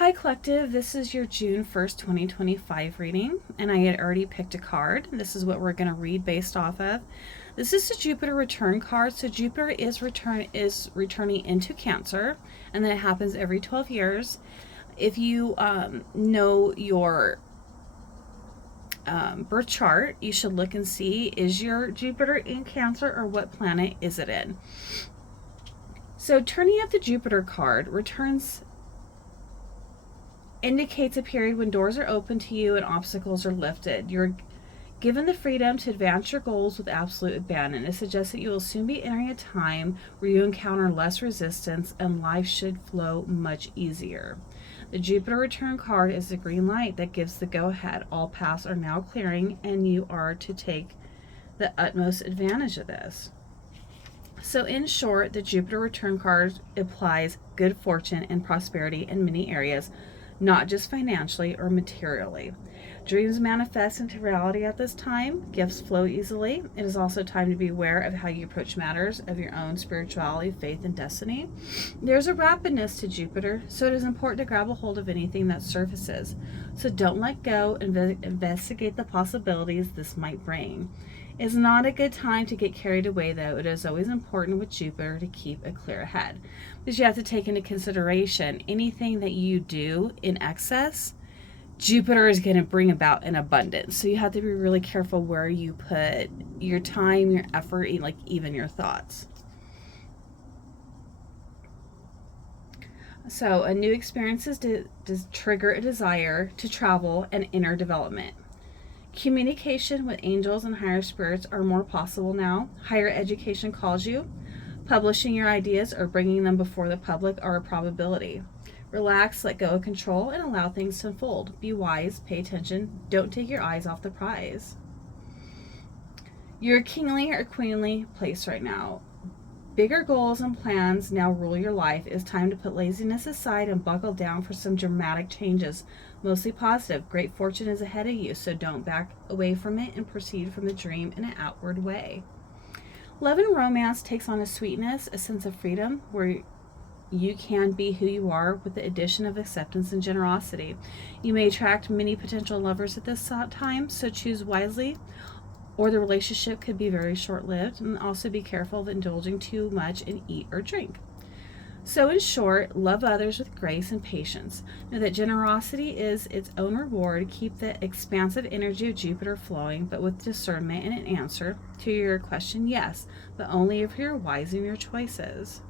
Hi Collective, this is your June 1st, 2025 reading, and I had already picked a card. This is what we're going to read based off of. This is the Jupiter return card. So Jupiter is returning into Cancer, and then it happens every 12 years. If you know your birth chart, you should look and see, is your Jupiter in Cancer or what planet is it in? So turning up the Jupiter card indicates a period when doors are open to you and obstacles are lifted. You're given the freedom to advance your goals with absolute abandon. It suggests that you will soon be entering a time where you encounter less resistance and life should flow much easier. The Jupiter return card is the green light that gives the go-ahead. All paths are now clearing and you are to take the utmost advantage of this. So in short, the Jupiter return card implies good fortune and prosperity in many areas, not just financially or materially. Dreams manifest into reality at this time. Gifts flow easily. It is also time to be aware of how you approach matters of your own spirituality, faith, and destiny. There's a rapidness to Jupiter, so it is important to grab a hold of anything that surfaces. So don't let go and investigate the possibilities this might bring. It's not a good time to get carried away, though. It is always important with Jupiter to keep a clear head, because you have to take into consideration anything that you do in excess, Jupiter is going to bring about an abundance. So you have to be really careful where you put your time, your effort, like even your thoughts. So a new experiences does trigger a desire to travel and inner development. Communication with angels and higher spirits are more possible now. Higher education calls you. Publishing your ideas or bringing them before the public are a probability. Relax, let go of control, and allow things to unfold. Be wise, pay attention, don't take your eyes off the prize. You're a kingly or queenly place right now. Bigger goals and plans now rule your life. It's time to put laziness aside and buckle down for some dramatic changes, mostly positive. Great fortune is ahead of you, so don't back away from it and proceed from the dream in an outward way. Love and romance takes on a sweetness, a sense of freedom, where you can be who you are with the addition of acceptance and generosity. You may attract many potential lovers at this time, so choose wisely, or the relationship could be very short-lived. And also be careful of indulging too much in eat or drink. So in short, love others with grace and patience. Know that generosity is its own reward. Keep the expansive energy of Jupiter flowing, but with discernment and an answer to your question, yes, but only if you're wise in your choices.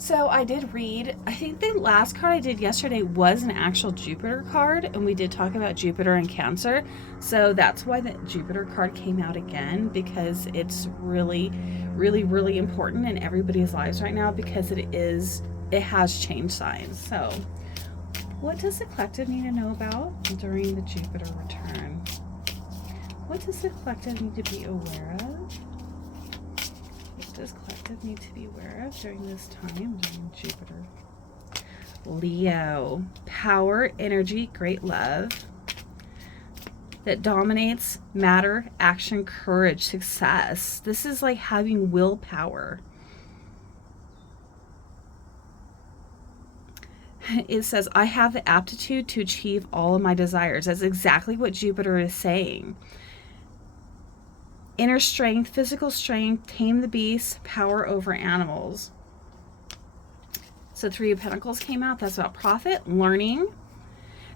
So I did read, I think the last card I did yesterday was an actual Jupiter card, and we did talk about Jupiter and Cancer. So that's why the Jupiter card came out again, because it's really, really, really important in everybody's lives right now, because it has changed signs. So what does the collective need to know about during the Jupiter return? What does the collective need to be aware of? What does collective need to be aware of during this time, during Jupiter? Leo, power, energy, great love that dominates matter, action, courage, success. This is like having willpower. It says, I have the aptitude to achieve all of my desires. That's exactly what Jupiter is saying. Inner strength, physical strength, tame the beast, power over animals. So Three of Pentacles came out. That's about profit, learning,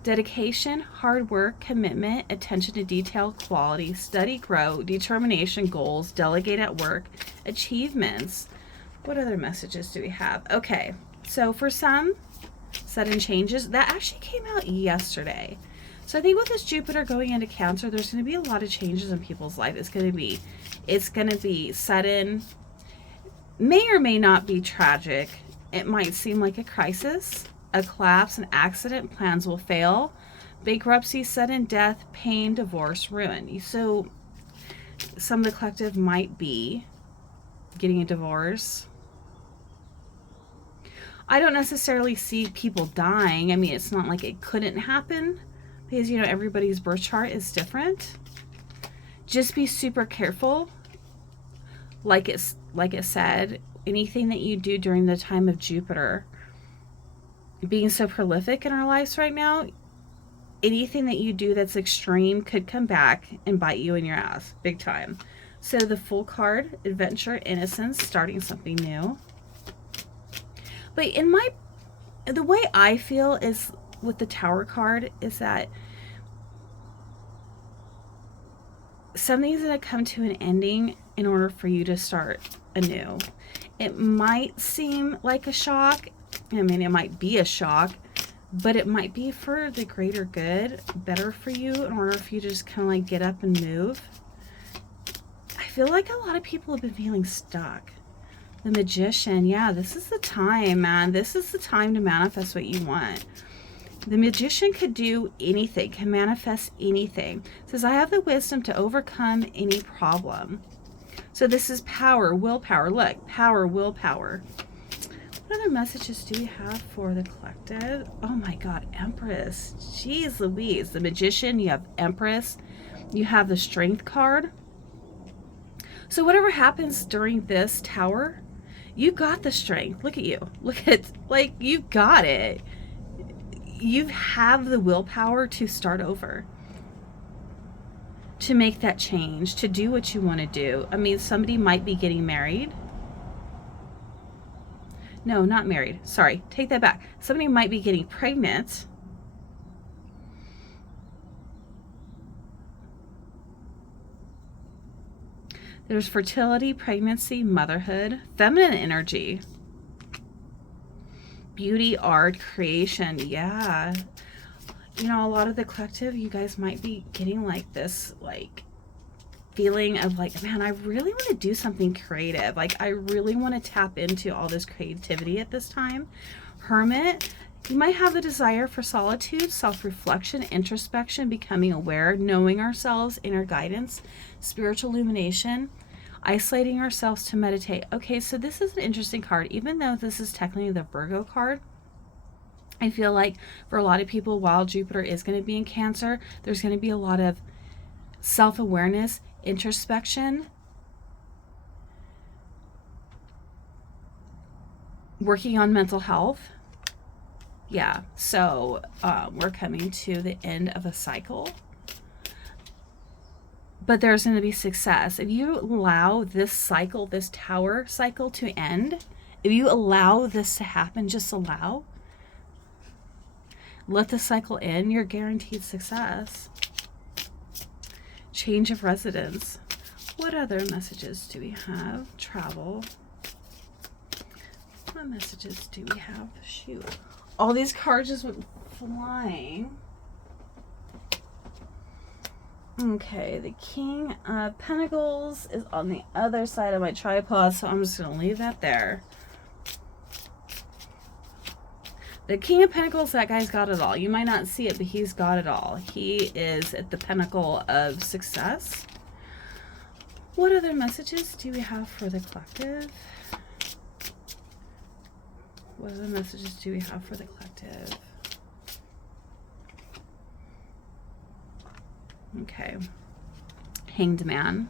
dedication, hard work, commitment, attention to detail, quality, study, grow, determination, goals, delegate at work, achievements. What other messages do we have? Okay, so for some, sudden changes. That actually came out yesterday. So I think with this Jupiter going into Cancer, there's going to be a lot of changes in people's life. It's going to be sudden, may or may not be tragic. It might seem like a crisis, a collapse, an accident, plans will fail, bankruptcy, sudden death, pain, divorce, ruin. So some of the collective might be getting a divorce. I don't necessarily see people dying. I mean, it's not like it couldn't happen, because, you know, everybody's birth chart is different. Just be super careful. Like it said, anything that you do during the time of Jupiter being so prolific in our lives right now, anything that you do that's extreme could come back and bite you in your ass big time. So the Fool card, adventure, innocence, starting something new. But the way I feel is with the Tower card is that something's going to come to an ending in order for you to start anew. It might seem like a shock. I mean, it might be a shock, but it might be for the greater good, better for you, in order for you to just kind of like get up and move. I feel like a lot of people have been feeling stuck. The Magician, yeah, this is the time, man. This is the time to manifest what you want. The Magician could do anything, can manifest anything. It says, I have the wisdom to overcome any problem. So this is power, willpower. Look, power, willpower. What other messages do we have for the collective? Oh my God, Empress. Jeez Louise. The Magician, you have Empress. You have the Strength card. So whatever happens during this Tower, you got the strength. Look at you. Look at, like, you got it. You have the willpower to start over, to make that change, to do what you want to do. I mean, somebody might be getting married. No, not married. Sorry, take that back. Somebody might be getting pregnant. There's fertility, pregnancy, motherhood, feminine energy, beauty, art, creation. Yeah. You know, a lot of the collective, you guys might be getting like this, like, feeling of like, man, I really want to do something creative. Like, I really want to tap into all this creativity at this time. Hermit, you might have the desire for solitude, self-reflection, introspection, becoming aware, knowing ourselves, inner guidance, spiritual illumination, isolating ourselves to meditate. Okay, so this is an interesting card. Even though this is technically the Virgo card, I feel like for a lot of people, while Jupiter is going to be in Cancer, there's going to be a lot of self-awareness, introspection, working on mental health. Yeah, so we're coming to the end of a cycle. But there's going to be success. If you allow this cycle, this Tower cycle to end, if you allow this to happen, just allow, let the cycle end, you're guaranteed success. Change of residence. What other messages do we have? Travel. What messages do we have? Shoot. All these cards just went flying. Okay, the King of Pentacles is on the other side of my tripod, so I'm just going to leave that there. The King of Pentacles, that guy's got it all. You might not see it, but he's got it all. He is at the pinnacle of success. What other messages do we have for the collective? What other messages do we have for the collective? Okay. Hanged Man.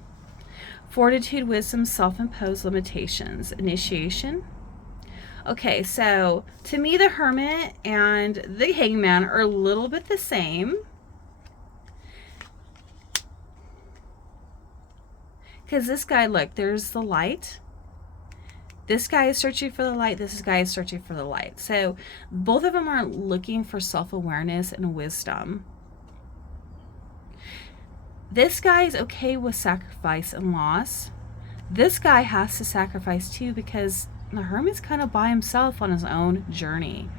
Fortitude, wisdom, self-imposed limitations. Initiation. Okay, so to me, the Hermit and the Hangman are a little bit the same. Because this guy, look, there's the light. This guy is searching for the light. This guy is searching for the light. So both of them are looking for self-awareness and wisdom. This guy is okay with sacrifice and loss. This guy has to sacrifice too, because the Hermit's kind of by himself on his own journey.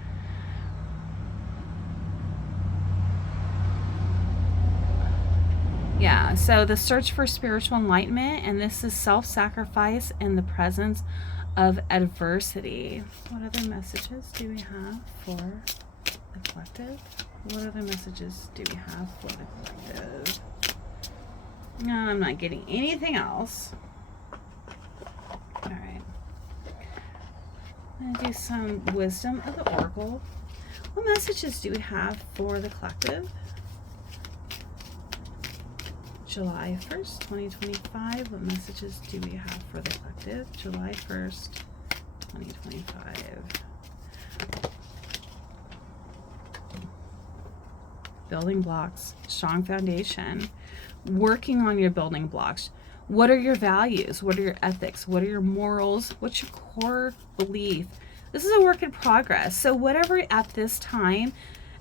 Yeah, so the search for spiritual enlightenment, and this is self-sacrifice in the presence of adversity. What other messages do we have for the collective? What other messages do we have for the collective? No, I'm not getting anything else. All right. I'm going to do some wisdom of the Oracle. What messages do we have for the collective? July 1st, 2025. What messages do we have for the collective? July 1st, 2025. Building blocks, strong foundation, working on your building blocks. What are your values? What are your ethics? What are your morals? What's your core belief? This is a work in progress. So whatever at this time,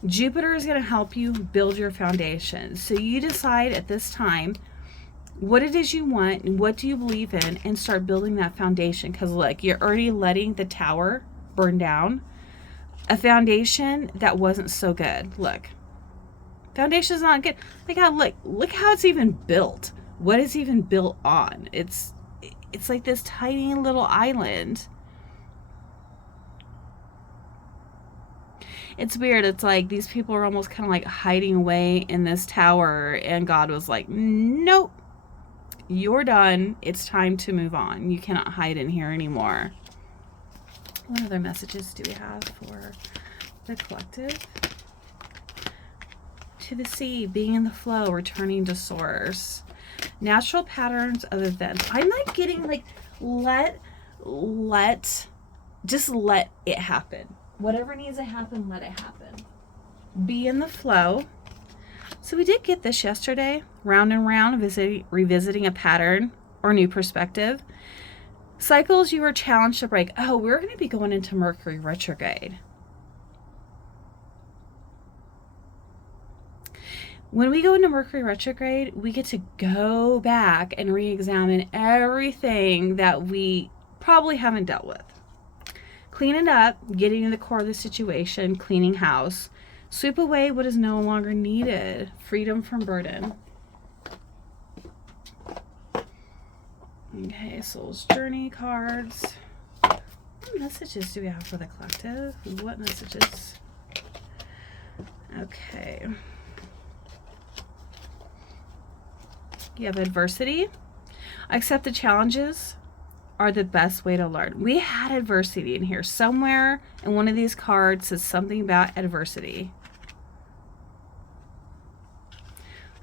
Jupiter is going to help you build your foundation. So you decide at this time what it is you want and what do you believe in, and start building that foundation. Because look, you're already letting the tower burn down. A foundation that wasn't so good. Look, foundation's not good. Look how it's even built. What is even built on? It's like this tiny little island. It's weird. It's like these people are almost kind of like hiding away in this tower, and God was like, nope, you're done. It's time to move on. You cannot hide in here anymore. What other messages do we have for the collective? To the sea, being in the flow, returning to source. Natural patterns of events. I'm like getting like, just let it happen. Whatever needs to happen, let it happen. Be in the flow. So we did get this yesterday. Round and round, revisiting a pattern or new perspective. Cycles you are challenged to break. Oh, we're going to be going into Mercury retrograde. When we go into Mercury retrograde, we get to go back and re-examine everything that we probably haven't dealt with. Clean it up, getting to the core of the situation, cleaning house. Sweep away what is no longer needed. Freedom from burden. Okay, Soul's Journey cards. What messages do we have for the collective? What messages? Okay. You have adversity. Accept the challenges are the best way to learn. We had adversity in here. Somewhere in one of these cards says something about adversity.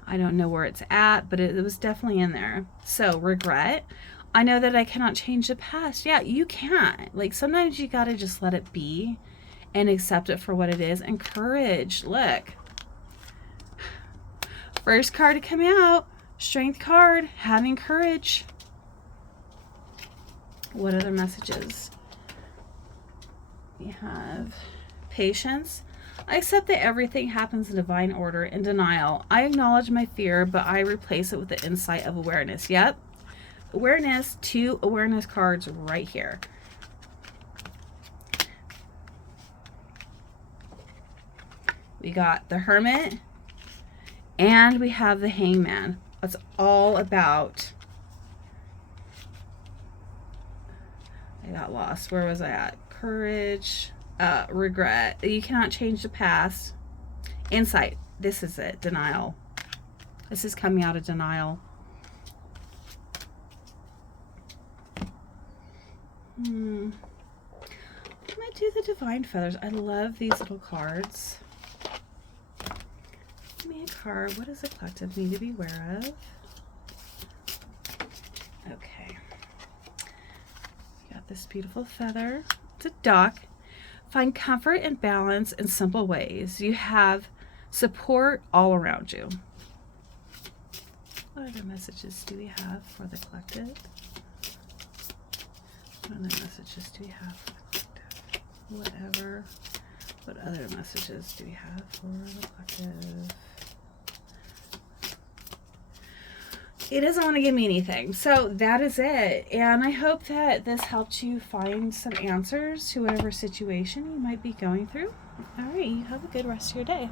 I don't know where it's at, but it was definitely in there. So, regret. I know that I cannot change the past. Yeah, you can't. Like, sometimes you got to just let it be and accept it for what it is. And courage. Look. First card to come out. Strength card. Having courage. What other messages? We have patience. I accept that everything happens in divine order and denial. I acknowledge my fear, but I replace it with the insight of awareness. Yep. Awareness, 2 awareness cards right here. We got the Hermit and we have the Hangman. It's all about... I got lost. Where was I at? Courage, regret. You cannot change the past. Insight. This is it. Denial. This is coming out of denial. I might do the Divine Feathers. I love these little cards. Give me a card. What does the collective need to be aware of? Okay. This beautiful feather. It's a duck. Find comfort and balance in simple ways. You have support all around you. What other messages do we have for the collective? What other messages do we have for the collective? What other messages do we have for the collective? It doesn't want to give me anything. So that is it. And I hope that this helped you find some answers to whatever situation you might be going through. All right, you have a good rest of your day.